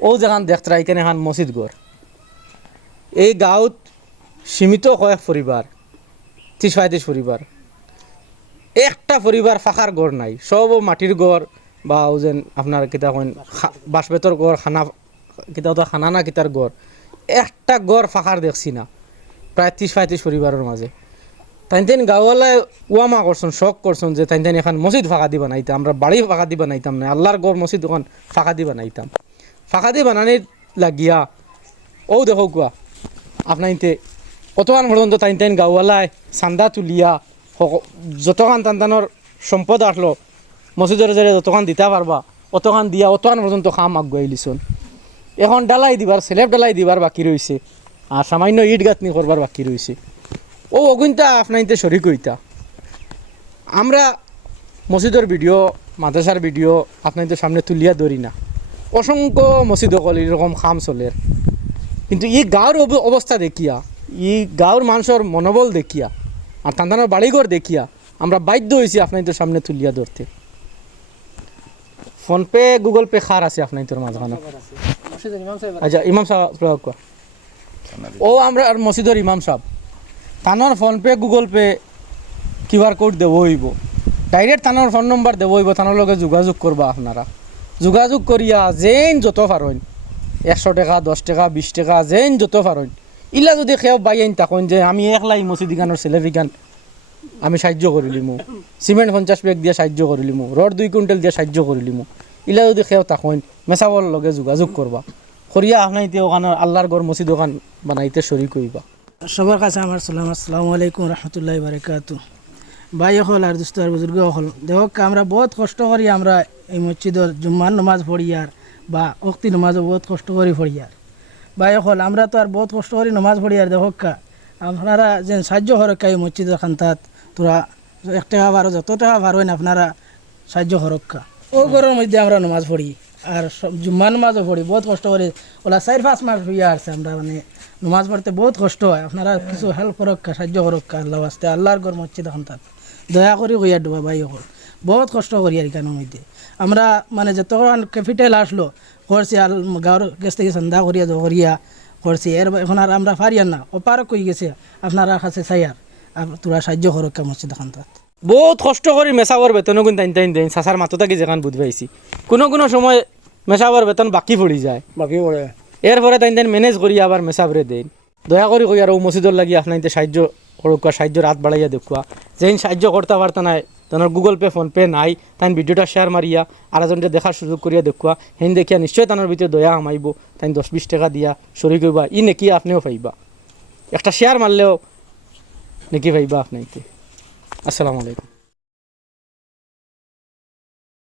ও যেখান দেখতরা এখানে এখন মসজিদ গড় এই গাঁৱত সীমিত কয়েক পরিবার ত্রিশ পঁয়ত্রিশ পরিবার একটা পরিবার ফাঁকার গড় নাই সব মাটির গড় বা ও যেন আপনার কিতা কইন খা- বাঁশ গড় খানা কিতা তো খানা না কিতার গড় একটা গড় ফাঁকার দেখছি না প্রায় ত্রিশ পঁয়ত্রিশ পরিবারের মাঝে তাই তেন গাঁওয়ালায় ওয়ামা করছেন শখ করছেন যে তাই তেন এখন মসজিদ ফাঁকা দিবা নাইতাম, আমরা বাড়ি ফাঁকা দিবা নাইতাম না আল্লাহর গড় মসজিদ ওখান ফাঁকা দিবা নাইতাম। ফাঁকা দি বানানির লাগিয়া। ও দেখো কোয়া আপনার ইতে কতক্ষণ পর্যন্ত তাইন তাইন গাঁওয়ালায় চান্দা তুলিয়া যতক্ষণ তান্তানোর সম্পদ আসলো মসজিদের জেরে যতক্ষণ দিতে পারবা অতক্ষণ দিয়া অতক্ষণ পর্যন্ত খাম আগুয়াই লিছন এখন ডালাই দিবার স্লেব ডালাই দিবার বাকি রয়েছে আর সামান্য ইট গাঁথনি করবার বাকি রয়েছে ও অগুনটা আপনার ইতে শরিক হইতা আমরা মসজিদের ভিডিও, মাদ্রাসার ভিডিও, আপনাদের সামনে তুলিয়া ধরি না। অসংখ্য মসজিদ অকল এরকম খাম চলের। কিন্তু ই গাঁৱৰ অৱস্থা দেখিয়া, ই গাঁৱৰ মানুষের মনোবল দেখিয়া আর তান্তানোর বাড়িঘর দেখিয়া, আমরা বাধ্য হয়েছি আপনাদের সামনে তুলিয়া ধরতে ফোনপে গুগল পে খার আছে আপনাদের মাঝখানে আচ্ছা ইমাম সাহেব ও আমরা আর মসজিদের ইমাম সাহেব তানোর PhonePe Google Pay QR code দেব হইব। ডাইরেক্ট তানোর ফোন নম্বর দেব হইব তানোর লগে যোগাযোগ করবা আপনারা। যোগাযোগ করিয়া যেন যত পারেন একশো টাকা দশ টাকা, বিশ টাকা, যেন যত পারেন ইলা যদি সেও বাই আইন তাকন যে আমি একলাই মসজিদ গানের ছেলে বিজ্ঞান আমি সাহায্য করিলিমু সিমেন্ট পঞ্চাশ বেগ দিয়ে সাহায্য করিলিমু রড দুই কুইন্টেল দিয়ে সাহায্য করিলিমু ইলা যদি সেও তাকন মেসাবর লগে যোগাযোগ করবা করিয়া আপনাইতে ওখানে আল্লাহর গড় মসজিদ ওখান বানাইতে শরিক হইবা সবার কাছে আমার সালাম আসসালামু আলাইকুম রহমতুল্লাহ বারকাতু ভাই হল আর দুস্থ আর বুজুর্গ হল দেখক আমরা বহুত কষ্ট করি আমরা এই মসজিদর জুম্মার নমাজ পড়ি আর বা অক্তি নমাজও বহুত কষ্ট করি পড়ি আর ভাই হল, আমরা তো আর বহুত কষ্ট করি নমাজ পড়ি আর দেখক আপনারা যে সাহায্য হরক্কা এই মসজিদের খান্তাত, তোরা এক টাকা বারো যত টাকা বারোইন আপনারা সাহায্য হরক্কা ও ঘরের মধ্যে আমরা নমাজ পড়ি আর জুম্মা নমাজও পড়ি বহুত কষ্ট করি ওলা চার পাঁচ মাস হইয়া আছে আমরা মানে নমাজ পড়তে বহুত কষ্ট হয়। আপনারা কিছু হেল্প করক সাহায্য করক আল্লাহ আসতে আল্লাহর ঘর মসজিদ এখন তাত দয়া করি কইয়া ডুবা ভাই হল বহুত কষ্ট করি আর এখানের মধ্যে আমরা মানে যতক্ষণ ক্যাপিটাল আসলো করছি আর গাঁৱৰ গেছ থেকে চান্দা করিয়া করিয়া করছি এর এখন আর আমরা পারিয়ার না অপারক কই গেছে। আপনারা কাছে চাইয়ার আর তোরা সাহায্য করক মসজিদ এখন তাত। বহুত কষ্ট করে মেসাবর বেতনও কিন্তু টাইন টাইন দেন চাচার মাথা থাকি যেখান বুঝ পাইছি। কোনো কোনো সময় মেসাবর বেতন বাকি পড়ি যায়। বাকি পড়ে এরপরে তাই তাই ম্যানেজ করি আবার মেসাবরে দেন। দয়া করি কই আর ও মসজিদর লাগি আপনাইতে সাহায্য করুকা সাহায্য রাত বাড়াইয়া দেখুয়া যেন সাহায্য করতে পারতা নাই তেনার গুগল পে ফোন পে নাই। তাই ভিডিওটা শেয়ার মারিয়া আর এজনটা দেখার সুযোগ করিয়া দেখুয়া। হেন দেখিয়া নিশ্চয় তানোর ভিতরে দয়া আমাইব তাই দশ বিশ টাকা দিয়া সরি করবা ই নেকি আপনিও পাইবা একটা শেয়ার মারলেও নেকি পাইবা আপনাইতে আসসালামু আলাইকুম।